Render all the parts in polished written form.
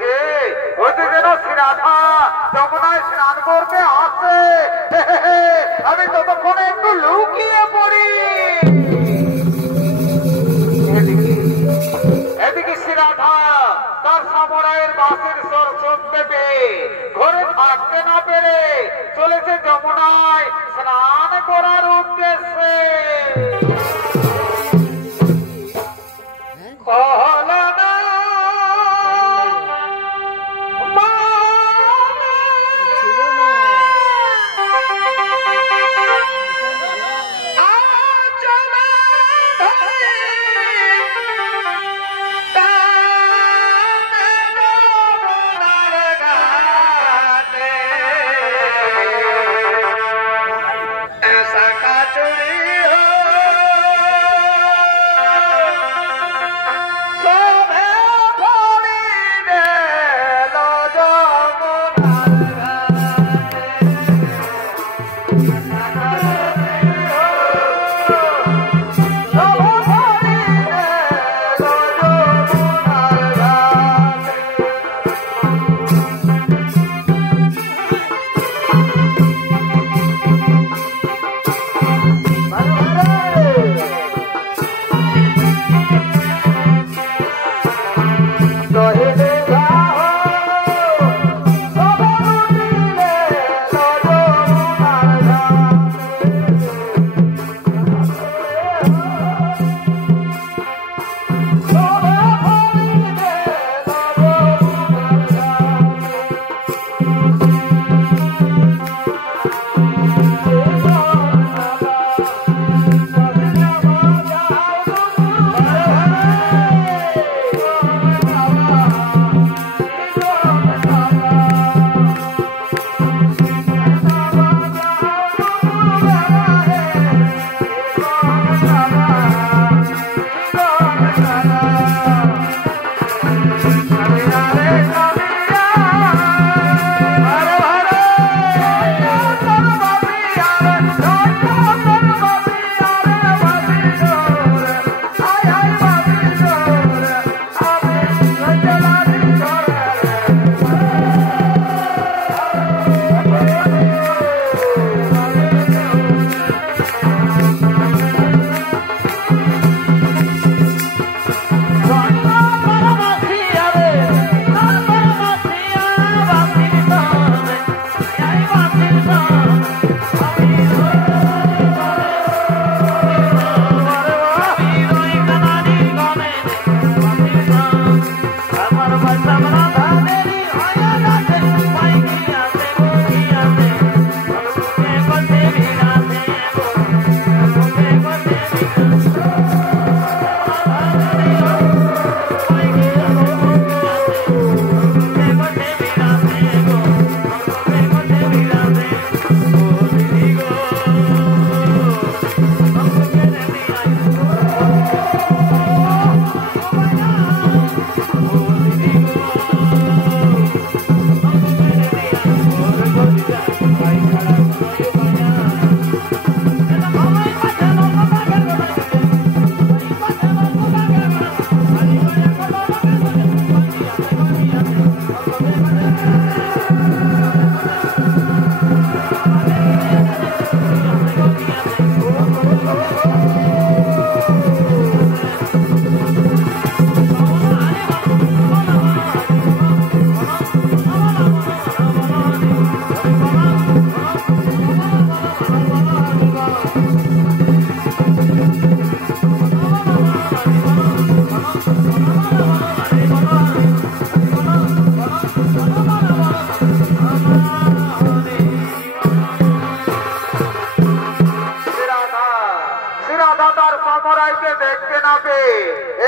যে ওই যে যেন শ্রীরাধা যমুনায় স্নান করতে আসে, আমি ততক্ষণে একটু লুকিয়ে পড়ি। এদিকে শ্রীরাধা তার সামরায়ের বাসের স্বর শুনতে পেয়ে ঘরে থাকতে না পেরে চলেছে যমুনায় স্নান করার উদ্দেশ্যে।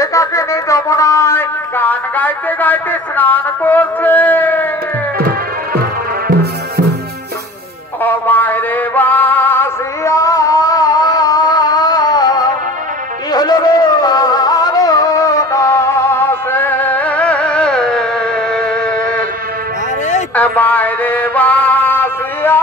একাকে নিয়ে যমুনায় গান গাইতে গাইতে স্নান করছে। ও মায়েরে বাসিয়া কি হলো রে মায়েরে বাসিয়া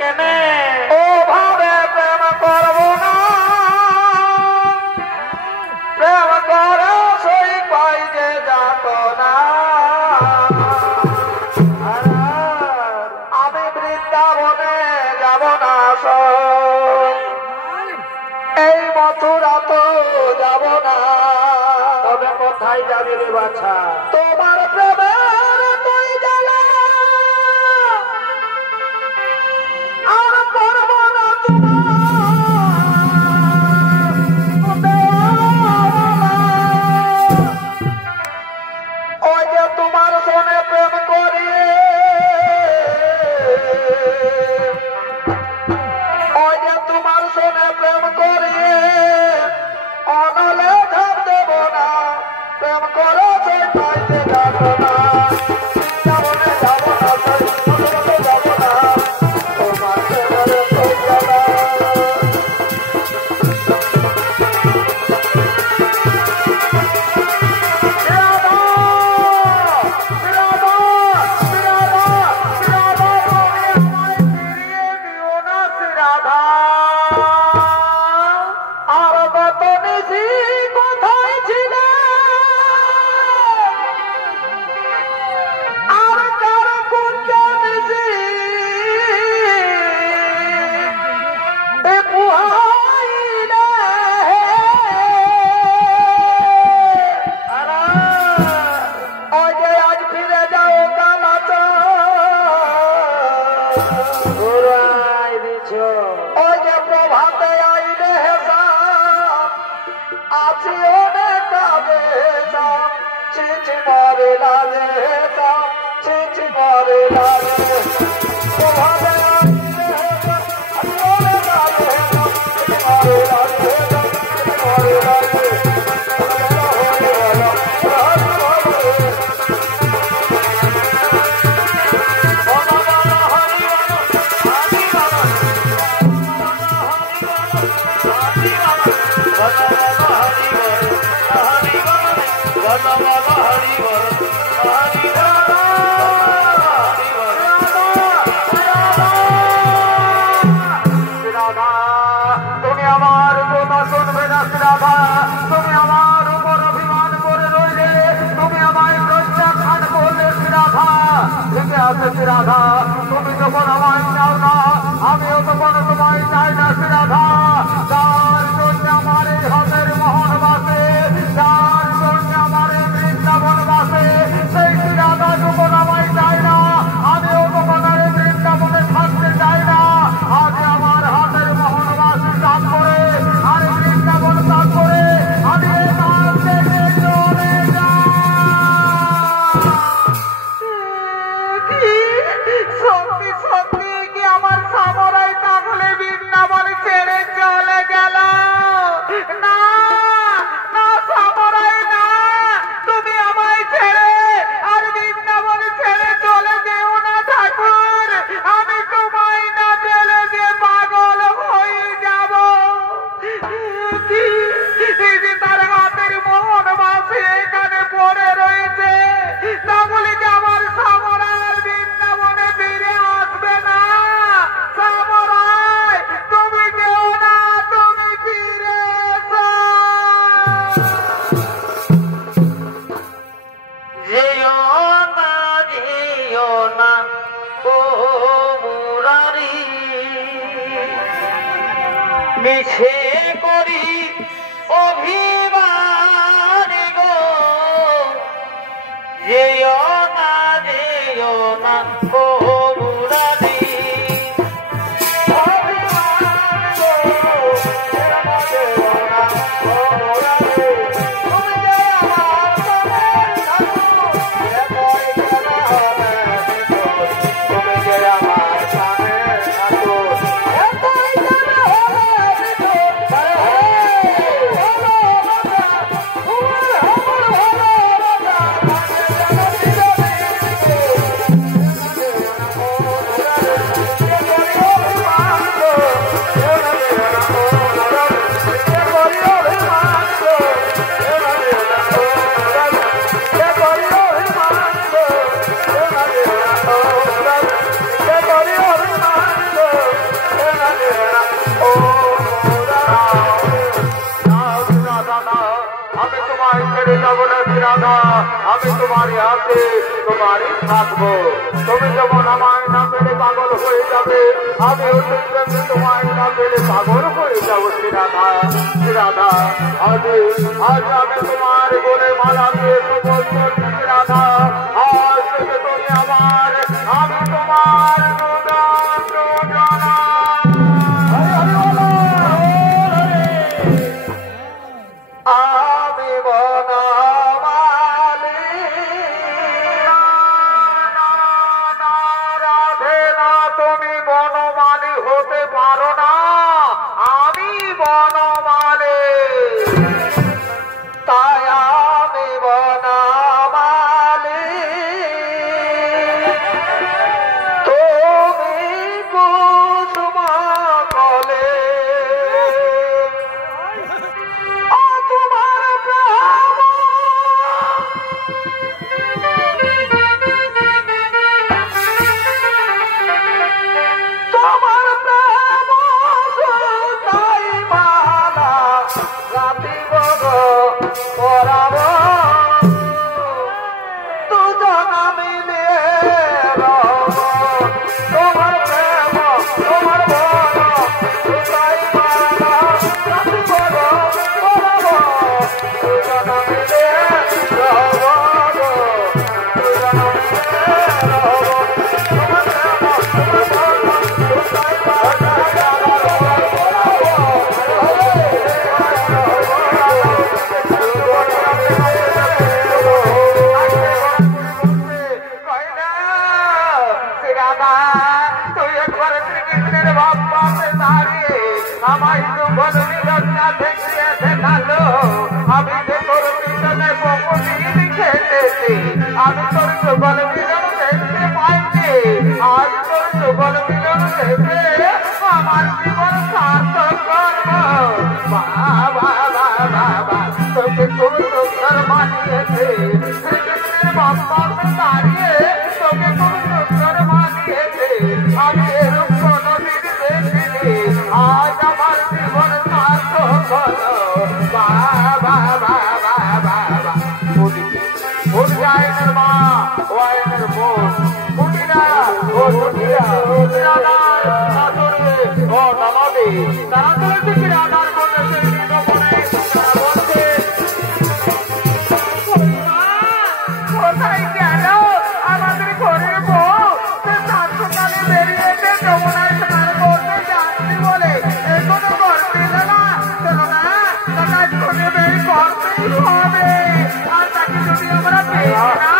কেনে ও ভাবে প্রেম করব না প্রেম করে সই পাই যে যাত না আমি বৃন্দাবনে যাব না এই মথুরা তো যাব না তবে কোথায় যাবে রে বাছা তোমার প্রেমের তুই জ্বালা আর করব না ওই যে তোমার সনে প্রেম করিয়ে ওই যে তোমার সনে প্রেম করিয়ে অনলে ধার দেব না প্রেম করে সেই পাইতে যাব না যাব না যাব না যাব না তোমার প্রেমের তুই জ্বালা রাধা তুমি যখন আমায় চাও না আমিও তখন তোমায় চাই না রাধা যার জন্য আমার এই হাতের মোহন বাসে যার জন্য আমার এই বৃন্দাবন বাসে সেই রাধা যখন আমায় চাই না আমিও তখন এই বৃন্দাবনে থাকতে চাই না আজ আমার হাতের মোহন বাসে চান করে আর বৃন্দাবন চান করে আমি চলে যাই সত্যি সত্যি কি আমার সামরাই তাহলে বৃন্দাবন ছেড়ে চলে গেল না না সামরাই না তুমি আমায় ছেড়ে আর বৃন্দাবন ছেড়ে চলে যেও না ঠাকুর আমি তোমায় না পেলে যে পাগল হয়ে যাব এই যে তার হাতের মোহন বাসে এখানে পড়ে রয়েছে তাহলে কি আমার সামরাই বৃন্দাবনে ফিরে আসবে না সামরাই তুমি যেও না তুমি ফিরে এসো যেও না ও মুরারি মিছে করি অভিমান গো যেও না ও মুরারি অভিমান গো যেও না ও মুরারি তুমি যে আমার প্রাণের ঠাকুর একই কেনা হবে তুমি যে আমার প্রাণের ঠাকুর একই কেনা হবে কাছে তোমারই থাকবো। তুমি যেমন আমায় না পেলে পাগল হয়ে যাবে, আমিও তেমনি তোমায় না পেলে পাগল হয়ে যাবো। শ্রীরাধা শ্রীরাধা, আজ আমি তোমার বলে মালা দিয়ে প্রপোজ করছি। শ্রীরাধা, আজ থেকে তুমি আমার, আমি তোমার আমি বনমালী রাধে না, তুমি বনমালী হতে পারো না, আমি বনমালী, তাই আমি বনমালী, তুমি কুসুম কলে আমায় তো বলো না থেকে দেখালো, আমি যে তোর পিছনে বহুদিন খেটেছি, আমি তোর যুগল মিলন দেখতে পাইনি, আজ তোর যুগল মিলন দেখে আমার জীবন সার্থক করবো। বাবা বাবা, তোকে খুব সুন্দর মানিয়েছে, শ্রীকৃষ্ণের বাপ্পাকে দাঁড়িয়ে তোকে খুব সুন্দর মানিয়েছে, আমি এরূপ কোনদিন দেখিনি, আজ আমার জীবন সার্থক হলো। বাবা বাবা বাবা, উদ্যায়নের মা ওয়ায়নের বোন, কুটিরা ও কুটিরা রাধার শাশুড়ি ও ননদী, তারা তুলেছে কি রাধার বলে বলছে কোথায় গেল আমাদের ঘরের বউ, সে সাতসকালে বেরিয়েছে যমুনায় স্নান করতে যাচ্ছি বলে এখনো করতে এলো না। চলো না, তাকে খুঁজে বের করতেই হবে, আর তাকে যদি আমরা পেয়ে না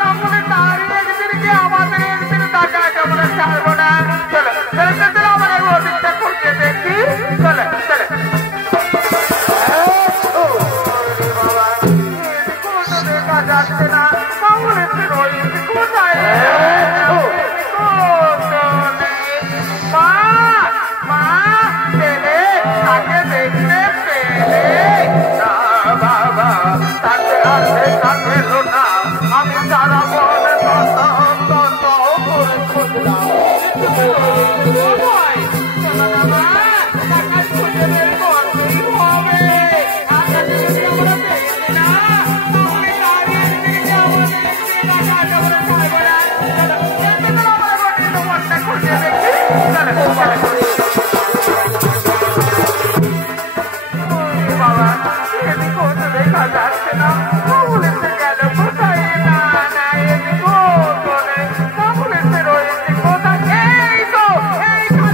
তাহলে তারই একদিনকে আমাদের একদিন টাকায় আমরা ছাড়বো না। চলো চলো চলো, আমরা ওদিকটা খুঁজে দেখি। চলো চলো দেখা যাচ্ছে না, তাহলে কোথায় মা মা পেলে তাকে দেখতে পেলে না বাবা, তাকে আর দেখা পেল না, আমি সারা বনে তত করে খুঁজলাম। খুঁজে বের করতেই হবে, আর তাকে যদি আমরা পেয়েছি না তাহলে তারই একদিকে আমাদের একদিকে টাকা আমরা ছাড়বো না। চলো আমরা গোটি তোমারটা খুঁজে দেখি। চলো বাবা, এদিকে কোনো দেখা যাচ্ছে না, বলেছে গেল কোথায়, না না এদিকে তাহলে রয়েছে কোথায়, এই তো এইখানে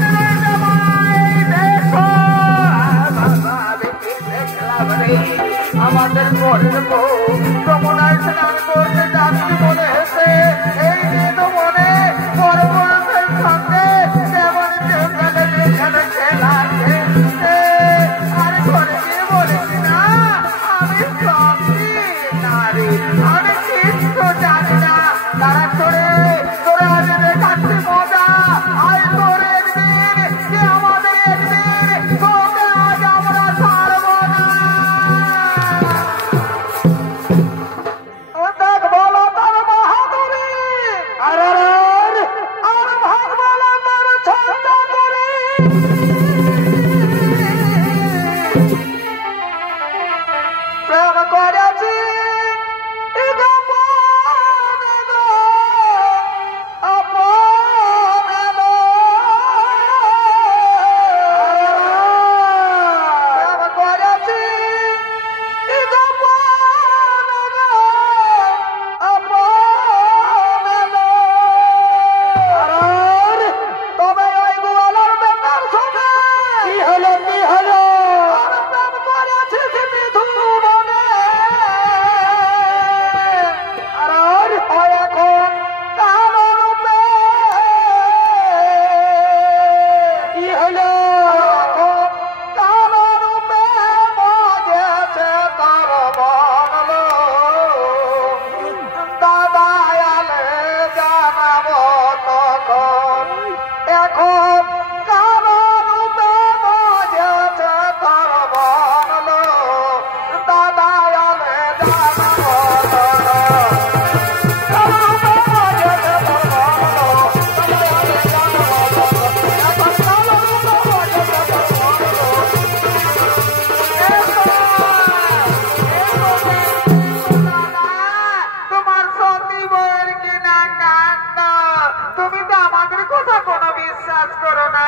কাজ করো না,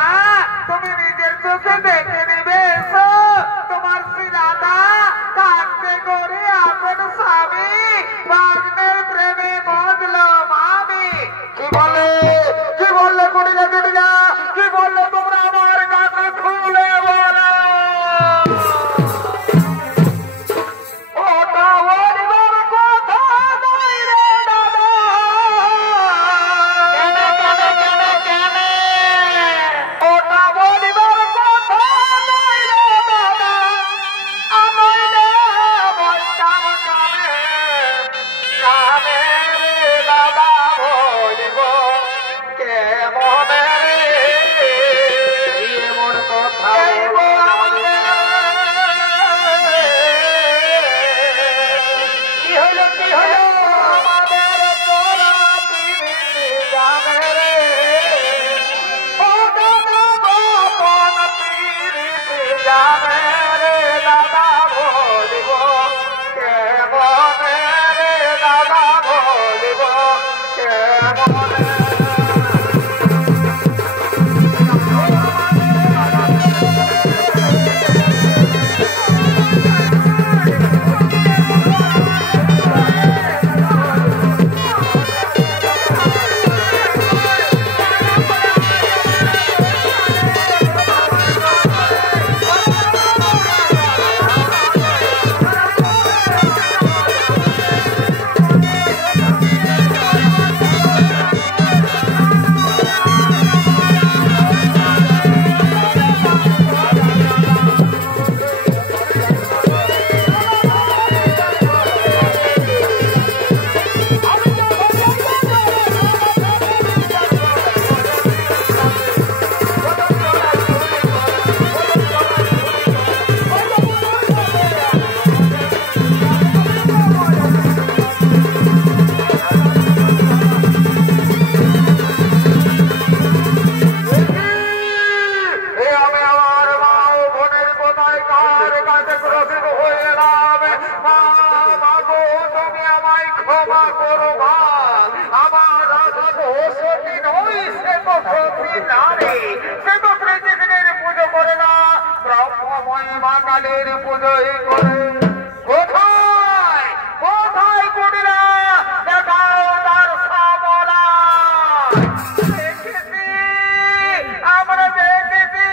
তুমি নিজের চোখে দেখে নিবে। এসো, তোমার শ্রী রাধা কাঁদতে করে আপন স্বামী ভাগ্নের প্রেমে বদলো মামি। কি বললে কুড়িলা কুড়িলা, কি বললে তোমরা আমার কাছে খুলে বলো। ওটা বলিবার কথা নয় রে দাদা। ওটা বলিবার কথা নয় রে দাদা। নইলে বলতাম কানে কানে রে দাদা। বলিব কেমনে রে এমন কথা কি হইল আমাদের তোরা পিড়িতে জানে রে। ও দাদা গোপন পিড়িতে জানে রে দাদা। বলিব কেমনে রে দাদা। বলিব কেমনে। পুজো করে না, ব্রহ্মময় মা কালীর পুজোই করে। কোথায় কোথায় কুটিরা দেখাও তার সামলা। দেখেছি আমরা, দেখেছি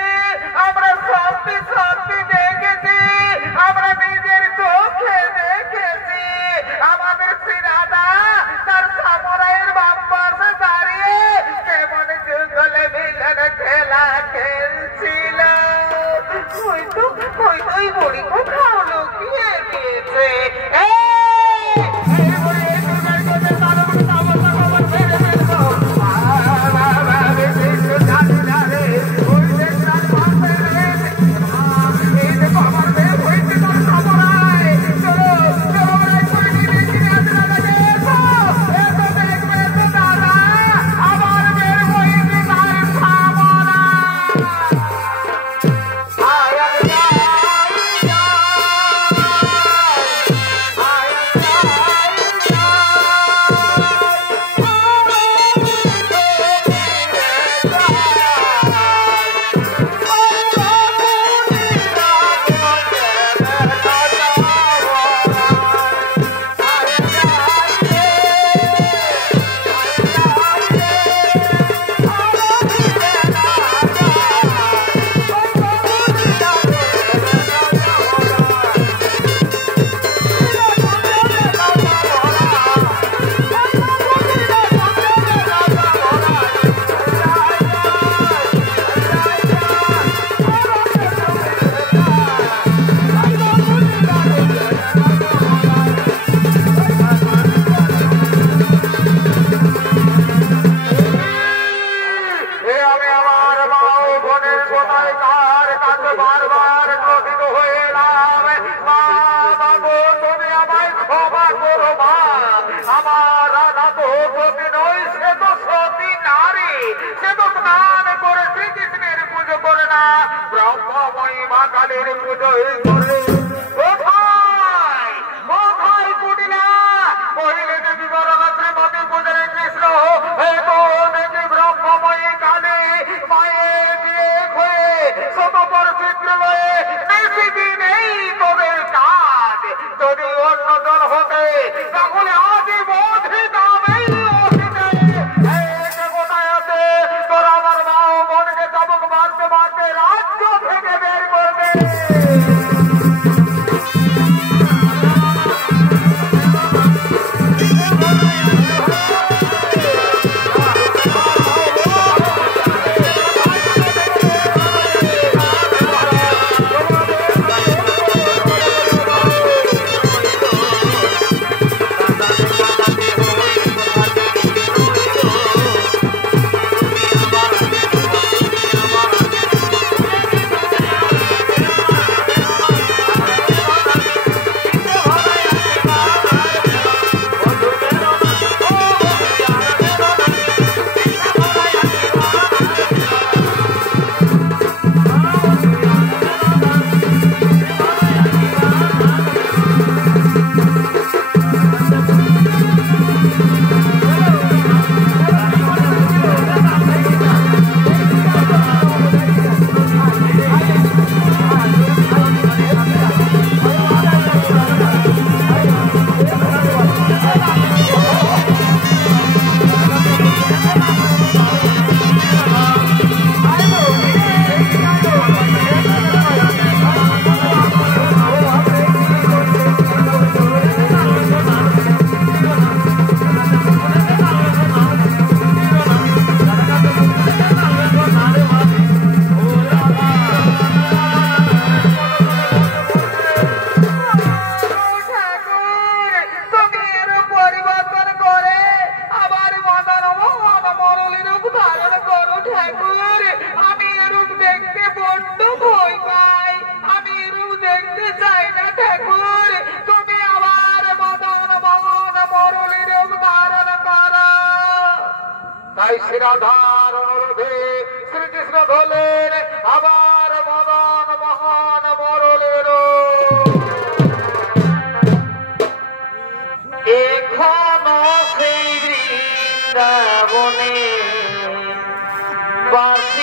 আমরা, সত্যি সত্যি দেখেছি আমরা, নিজের চোখে দেখেছি। আমাদের শ্রী রাধা তার সামরাইয়ের বাম পাশে দাঁড়িয়ে কেমন জঙ্গলে মিলন খেলা খেলছিল। হয়তো ওই বড়ি কোথাও লুকিয়ে দিয়েছে। ব্রহ্মময়ী মা কালীর পুজোই করে। কোথায় কোথায় কুটিলা পহিলে দেবী বরমাত্রে মতে পুজোরে কৃষ্ণ হে দেখি ব্রহ্মময়ী কালী মায়ের তাই শ্রীরাধার অনুরোধে শ্রীকৃষ্ণ ধরলেন আবার মদন মহান মরলের এখনো সেই বৃন্দাবনে বাস